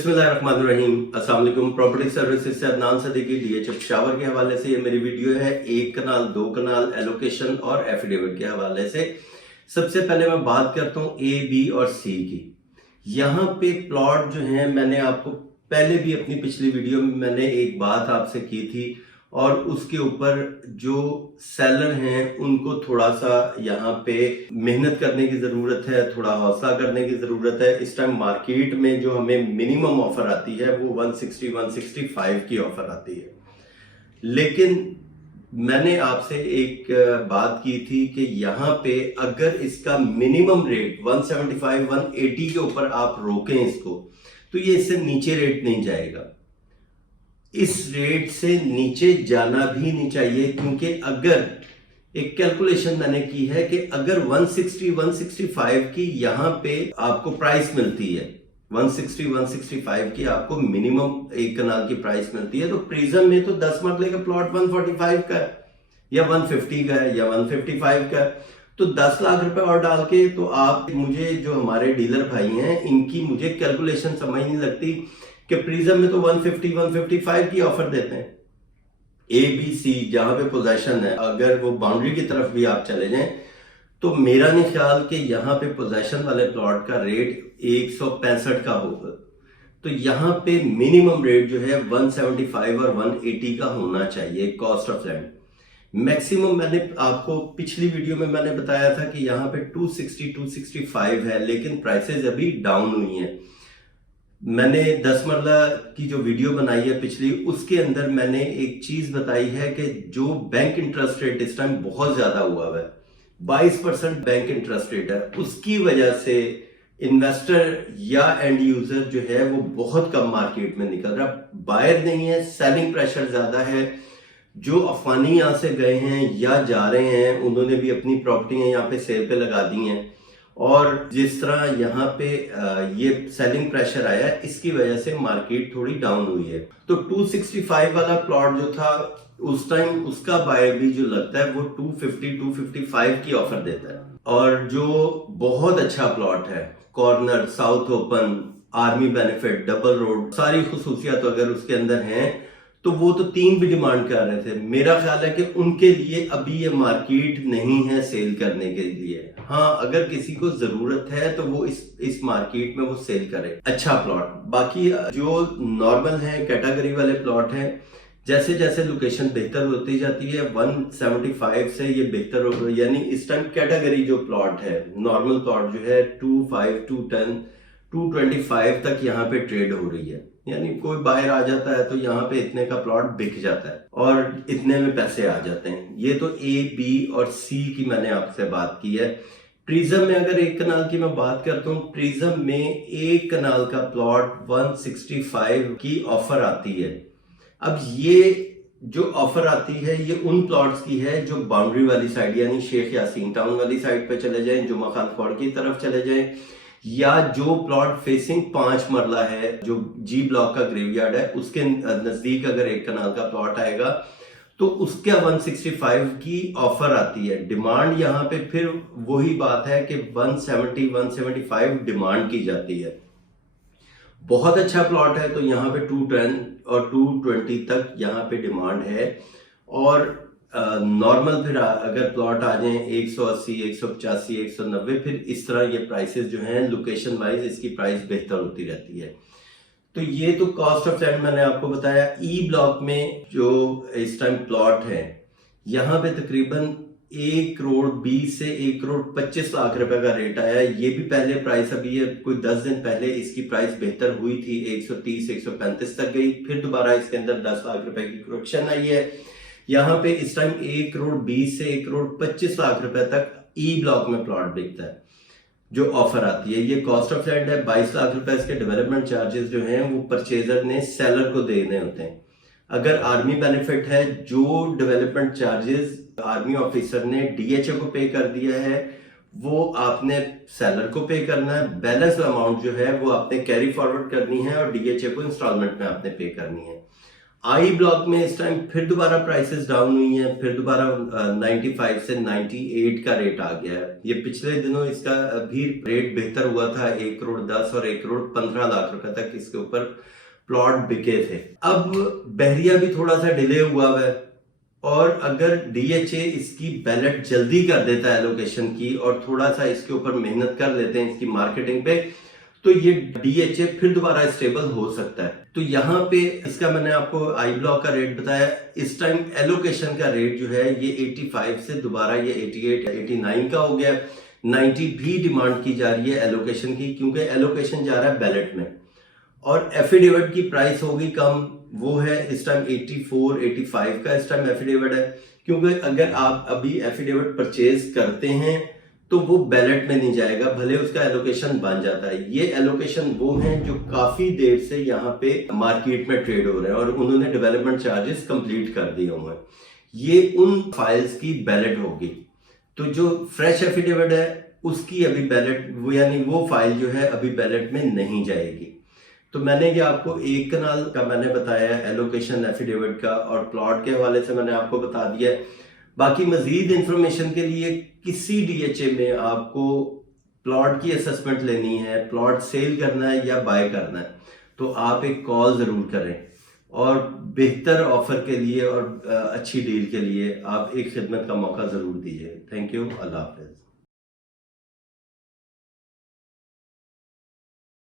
बिस्मिल्लाहिर्रहमानिर्रहीम। अस्सलाम वालेकुम। प्रॉपर्टी सर्विसेज से अदनान सदीकी डीएचएफ शावर के हवाले से ये मेरी वीडियो है। एक कनाल, दो कनाल, एलोकेशन और एफिडेविट के हवाले से। सबसे पहले मैं बात करता हूँ ए, बी और सी की। यहाँ पे प्लॉट जो है, मैंने आपको पहले भी अपनी पिछली वीडियो में मैंने एक बात आपसे की थी और उसके ऊपर जो सेलर हैं उनको थोड़ा सा यहाँ पे मेहनत करने की ज़रूरत है, थोड़ा हौसला करने की ज़रूरत है। इस टाइम मार्केट में जो हमें मिनिमम ऑफर आती है वो 160-165 की ऑफर आती है। लेकिन मैंने आपसे एक बात की थी कि यहाँ पे अगर इसका मिनिमम रेट 175-180 के ऊपर आप रोकें इसको, तो ये इससे नीचे रेट नहीं जाएगा। इस रेट से नीचे जाना भी नहीं चाहिए, क्योंकि अगर एक कैलकुलेशन मैंने की है कि अगर 160-165 की यहाँ पे आपको प्राइस मिलती है, 160-165 की आपको मिनिमम एक कनाल की प्राइस मिलती है, तो प्रिज्म में तो 10 मरले का प्लॉट 145 का है या 150 का है या 155 का है, तो 10 लाख रुपए और डाल के तो आप मुझे, जो हमारे डीलर भाई हैं, इनकी मुझे कैलकुलेशन समझ नहीं लगती कि प्रिज्म में तो 150-155 की ऑफर देते हैं। ए, बी, सी जहां पे पोजेशन है, अगर वो बाउंड्री की तरफ भी आप चले जाएं तो मेरा नहीं ख्याल कि यहाँ पे पोजेशन वाले प्लॉट का रेट 165 का होगा। तो यहाँ पे मिनिमम रेट जो है 175 और 180 का होना चाहिए कॉस्ट ऑफ लैंड। मैक्सिमम मैंने आपको पिछली वीडियो में मैंने बताया था कि यहाँ पे 260-265 है, लेकिन प्राइसेस अभी डाउन हुई हैं। मैंने 10 मरला की जो वीडियो बनाई है पिछली, उसके अंदर मैंने एक चीज बताई है कि जो बैंक इंटरेस्ट रेट इस टाइम बहुत ज्यादा हुआ है, 22% बैंक इंटरेस्ट रेट है, उसकी वजह से इन्वेस्टर या एंड यूजर जो है वो बहुत कम मार्केट में निकल रहा। बायर नहीं है, सेलिंग प्रेशर ज्यादा है। जो अफगानी यहाँ से गए हैं या जा रहे हैं, उन्होंने भी अपनी प्रॉपर्टियां यहाँ पे सेल पे लगा दी हैं, और जिस तरह यहाँ पे ये सेलिंग प्रेशर आया है, इसकी वजह से मार्केट थोड़ी डाउन हुई है। तो 265 वाला प्लॉट जो था उस टाइम, उसका बायर भी जो लगता है वो 250-255 की ऑफर देता है। और जो बहुत अच्छा प्लॉट है, corner, south open, army benefit, double road, सारी खुसूसियात अगर उसके अंदर हैं, तो वो तो 3 भी डिमांड कर रहे थे। मेरा ख्याल है कि उनके लिए अभी ये मार्केट नहीं है सेल करने के लिए। हाँ, अगर किसी को जरूरत है तो वो इस मार्केट में वो सेल करे अच्छा प्लॉट। बाकी जो नॉर्मल है, कैटेगरी वाले प्लॉट हैं, जैसे जैसे लोकेशन बेहतर होती जाती है 175 से ये बेहतर हो, यानी इस टाइम कैटेगरी जो प्लॉट है, नॉर्मल प्लॉट जो है 25, 210, 225 तक यहाँ पे ट्रेड हो रही है। यानी कोई बाहर आ जाता है तो यहाँ पे इतने का प्लॉट बिक जाता है और इतने में पैसे आ जाते हैं। ये तो ए, बी और सी की मैंने आपसे बात की है। प्रिज्म में अगर एक कनाल की मैं बात करता हूँ, प्रिज्म में एक कनाल का प्लॉट 165 की ऑफर आती है। अब ये जो ऑफर आती है ये उन प्लॉट्स की है जो बाउंड्री वाली साइड, यानी शेख यासीन टाउन वाली साइड पे चले जाएं, जुमा खान फोड़ की तरफ चले जाएं, या जो प्लॉट फेसिंग 5 मरला है, जो जी ब्लॉक का ग्रेवयार्ड है, उसके नजदीक अगर एक कनाल का प्लॉट आएगा तो उसके 165 की ऑफर आती है। डिमांड यहाँ पे फिर वही बात है कि 170-175 डिमांड की जाती है। बहुत अच्छा प्लॉट है तो यहाँ पे 210 और 220 तक यहाँ पे डिमांड है। और नॉर्मल फिर अगर प्लॉट आ जाए 180, 185, 190, फिर इस तरह ये प्राइसेस जो हैं लोकेशन वाइज इसकी प्राइस बेहतर होती रहती है। तो ये तो कॉस्ट ऑफ लैंड मैंने आपको बताया। ई ब्लॉक में जो इस टाइम प्लॉट है, यहाँ पे तकरीबन 1 करोड़ 20 से 1 करोड़ 25 लाख रुपए का रेट आया है। ये भी पहले प्राइस, अभी ये कोई 10 दिन पहले इसकी प्राइस बेहतर हुई थी, 130-135 तक गई, फिर दोबारा इसके अंदर 10 लाख रुपए की करेक्शन आई है। यहाँ पे इस टाइम 1 करोड़ 20 से 1 करोड़ 25 लाख रुपए तक ई ब्लॉक में प्लॉट बिकता है जो ऑफर आती है। ये कॉस्ट ऑफ लैंड है। 22 लाख रुपए इसके डेवलपमेंट चार्जेस जो हैं वो परचेजर ने सेलर को देने होते हैं। अगर आर्मी बेनिफिट है, जो डेवलपमेंट चार्जेस आर्मी ऑफिसर ने डीएचओ को पे कर दिया है वो आपने सेलर को पे करना है। बैलेंस अमाउंट जो है वो आपने कैरी फॉरवर्ड करनी है और डीएचओ को इंस्टॉलमेंट में आपने पे करनी है। आई ब्लॉक में इस टाइम फिर दोबारा प्राइसेस डाउन हुई हैं, फिर दोबारा 95 से 98 का रेट आ गया है। ये पिछले दिनों इसका भी रेट बेहतर हुआ था, 1 करोड़ 10 और 1 करोड़ 15 लाख रुपए तक इसके ऊपर प्लॉट बिके थे। अब बहरिया भी थोड़ा सा डिले हुआ है, और अगर डीएचए इसकी बैलेट जल्दी कर देता है एलोकेशन की और थोड़ा सा इसके ऊपर मेहनत कर लेते हैं इसकी मार्केटिंग पे, तो ये डीएचए फिर दोबारा स्टेबल हो सकता है। तो यहाँ पे इसका मैंने आपको आई ब्लॉक का रेट बताया। इस टाइम एलोकेशन का रेट जो है ये 85 से दोबारा ये 88 89 का हो गया। 90 भी डिमांड की जा रही है एलोकेशन की, क्योंकि एलोकेशन जा रहा है बैलेट में। और एफिडेविट की प्राइस होगी कम, वो है इस टाइम 84 85 का इस टाइम एफिडेविट है। क्योंकि अगर आप अभी एफिडेविट परचेज करते हैं तो वो बैलेट में नहीं जाएगा, भले उसका एलोकेशन बन जाता है। ये एलोकेशन वो हैं जो काफी देर से यहाँ पे मार्केट में ट्रेड हो रहे हैं और उन्होंने डेवलपमेंट चार्जेस कंप्लीट कर दिए हुए हैं। ये उन फाइल्स की बैलेट होगी। तो जो फ्रेश एफिडेविट है उसकी अभी बैलेट, वो यानी वो फाइल जो है अभी बैलेट में नहीं जाएगी। तो मैंने ये आपको एक कनाल का मैंने बताया एलोकेशन एफिडेविट का, और प्लॉट के हवाले से मैंने आपको बता दिया है। बाकी मजीद इंफॉर्मेशन के लिए किसी डीएचए में आपको प्लॉट की असेसमेंट लेनी है, प्लॉट सेल करना है या बाय करना है, तो आप एक कॉल ज़रूर करें। और बेहतर ऑफर के लिए और अच्छी डील के लिए आप एक खिदमत का मौका ज़रूर दीजिए। Thank you. अल्लाह हाफिज़।